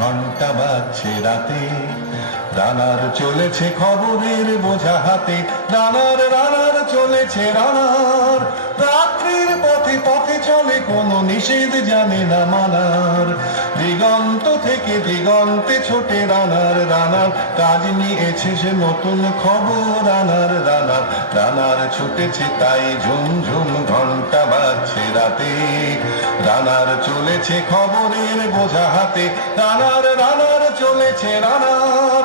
ঘন্টা বাজছে রাতে, রানার চলেছে খবরের বোঝা হাতে, রানার রানার চলেছে রানার। রাত্রির পথে পথে চলে কোনো নিষেধ জানে না মানার, দিগন্ত থেকে দিগন্তে ছোটে রানার রানার। কাজ নিয়েছে সে নতুন খবর রানার রানার, রানার ছুটেছে তাই ঝুমঝুম ঘন্টা বাজছে রাতে, রানার চলেছে খবরের বোঝা হাতে, রানার রানার চলেছে রানার।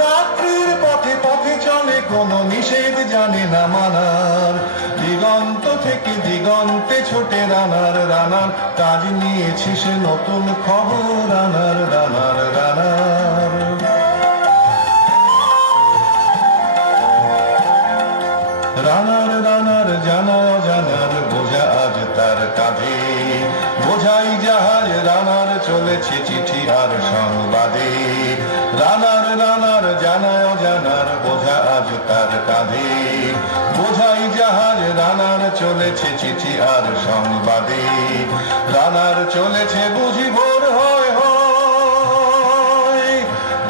রাত্রির পথে পথে চলে কোনো নিষেধ জানে না মানার, দিগন্ত থেকে দিগন্তে ছোটে রানার রানার। কাজ নিয়েছি সে নতুন খবর রানার রানার রানার। রানার রানার জানা জানার বোঝা আজ তার কাঁধে, বোঝাই জাহাজ রানার চলেছে চিঠি আর সংবাদে। রানার রানার জানা জানার বোঝা আজ তার কাঁধে, বোঝাই জাহাজ রানার চলেছে চিঠি আর সংবাদে। রানার চলেছে বুঝি ভোর হয় হয়,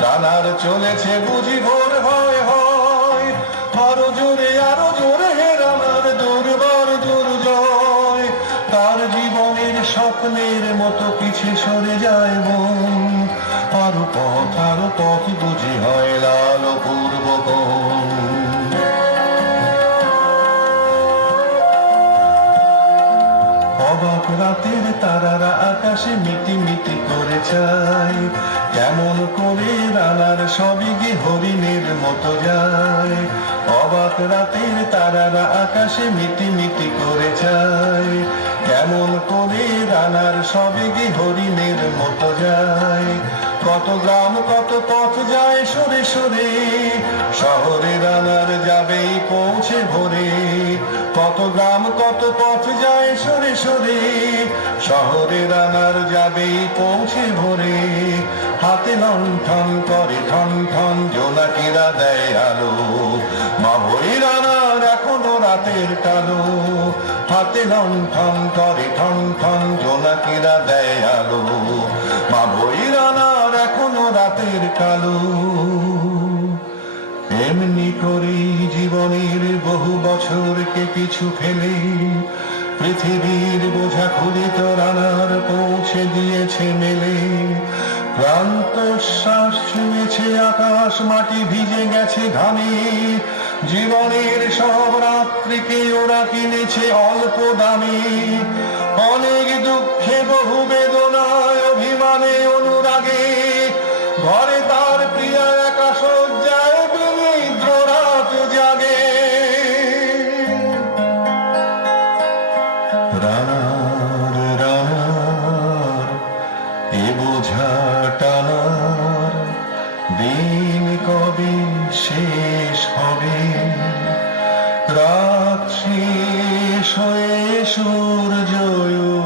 রানার চলেছে বুঝি ভোর হয় হয়। আরো জোরে হে রানার দুর্বার দুর্জয়, তার জীবনের স্বপ্নের মতো পিছে সরে যায় মন। আরো পথ বুঝি হয় লাল পূর্বকোণ। অবাক রাতের তারারা আকাশে মিটি মিটি করে চায়, কেমন করে রানার সবই গে হরিণের মতো যায়। অবাক রাতের তারারা আকাশে মিটি মিটি করে চায়, কেমন করে রানার সবই গে হরিণের মতো যায়। কত গ্রাম কত পথ যায় সরে সরে, শহরে রানার যাবেই পৌঁছে ভোরে। কত গ্রাম কত পথ যায় সরে সরে, শহরে রানার যাবেই পৌঁছে ভোরে। হাতে লণ্ঠন করে ঠন ঠন জোনাকিরা দেয় আলো, মা বই রানার এখনো রাতের কালো। হাতে লণ্ঠন করে ঠন ঠন জোনাকিরা দেয় আলো, মা বই রানার এখনো রাতের কালো। এমনি করে জীবনের বহু বছরকে পিছু ফেলে, পৃথিবীর বোঝা খুলে তো রানার পৌঁছে দিয়েছে মেলে। ক্লান্ত শ্বাস ছুঁয়েছে আকাশ মাটি ভিজে গেছে ঘামে, জীবনের সব রাত্রিকে ওরা কিনেছে অল্প দামে। অনেক দুঃখে বহু বেদনায় অভিমানে অনুরাগে, ঘরে তার প্রিয়া একা শয্যায় বিনিদ্র রাত জাগে। রানার রানার এ বোঝা টানার দিন কবে শেষ হবে, রাত শেষ হয়ে সূর্য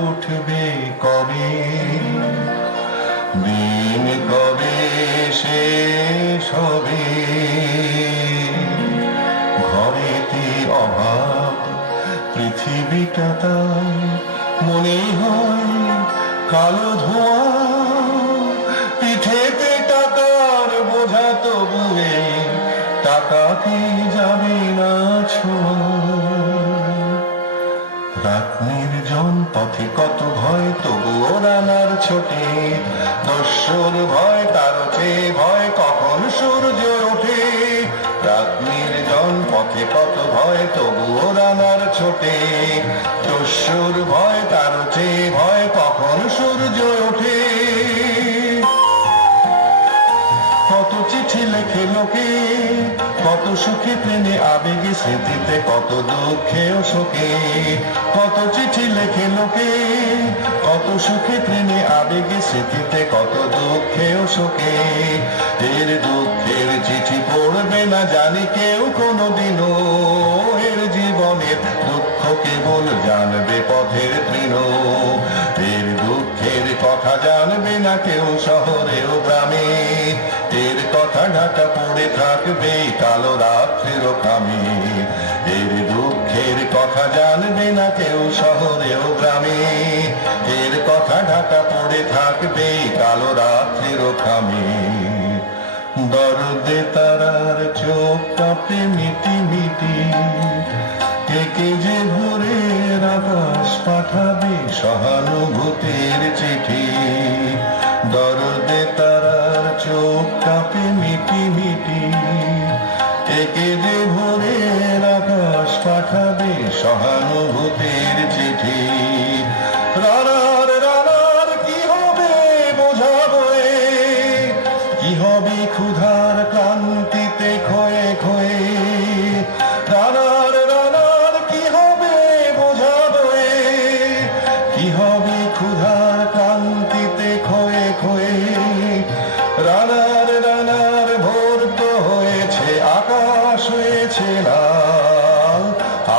উঠবে কবে, দিন কবে শেষ হবে। ঘরেতে অভাব পৃথিবীটা তাই মনে হয় কালো ধোঁয়া, পিঠেতে টাকার বোঝা তবুয়ে টাকাকে যাবে না ছোঁয়া। রাত নির্জন পথে কত ভয় তবুও রানার ছোটে, দস্যুর ভয় তার চেয়ে ভয় কখন সূর্য ওঠে। রাত নির্জন পথে কত ভয় তবুও রানার ছোটে, দস্যুর ভয় তার চেয়ে ভয় কখন সূর্য ওঠে। কত চিঠি লেখে লোকে, কত সুখে প্রেমে আবেগে স্মৃতিতে, কত দুঃখে ও শোকে। কত চিঠি লেখে লোকে, কত সুখে প্রেমে আবেগে স্মৃতিতে, কত দুঃখে ও শোকে। এর দুঃখের চিঠি পড়বে না জানি কেউ কোনোদিনও, এর জীবনের দুঃখ কেবল জানবে পথের তৃণ। এর দুঃখের কথা জানবে না কেউ শহরে ও গ্রামে, এর কথা ঢাকা পড়ে থাকবে কালো রাত্রির খামে। এর দুঃখের কথা জানবে না কেউ শহরে ও গ্রামে, এর কথা ঢাকা পড়ে থাকবে কালো রাত্রির খামে দরদে তারার চোখ কাঁপে মিটি মিটি একে যে ভোরের আকাশ পাঠাবে সহানুভূতির চিঠি দরদে তারার চোখ কাঁপে মিটি মিটি একে যে ভোরের আকাশ পাঠাবে সহানুভূতির চিঠি রানার রানার কি হবে বোঝাবো কি হবে ক্ষুধার ক্লান্তিতে ক্ষয়ে ক্ষয়ে রানার রানার কি হবে বোঝাবো কি হবে ক্ষুধার ক্লান্তিতে ক্ষয়ে ক্ষয়ে রানার রানার ভোর তো হয়েছে আকাশ হয়েছে লাল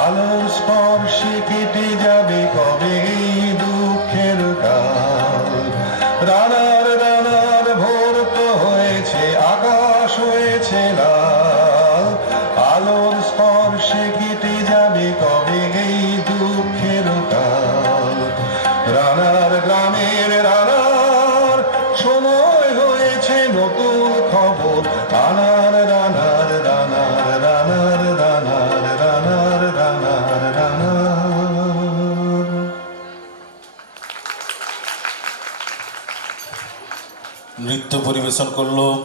আলোর স্পর্শে কেটে যাবে কবে এই দুঃখের কাল রানার রানার ভোর তো হয়েছে আকাশ হয়েছে লাল আলোর স্পর্শে কেটে যাবে কবে এই দুঃখের কাল রানার গ্রামের রানার সময় হয়েছে নতুন খবর রানার রানার রানার রানার রানার রানার রানার রানার নৃত্য পরিবেশন করলো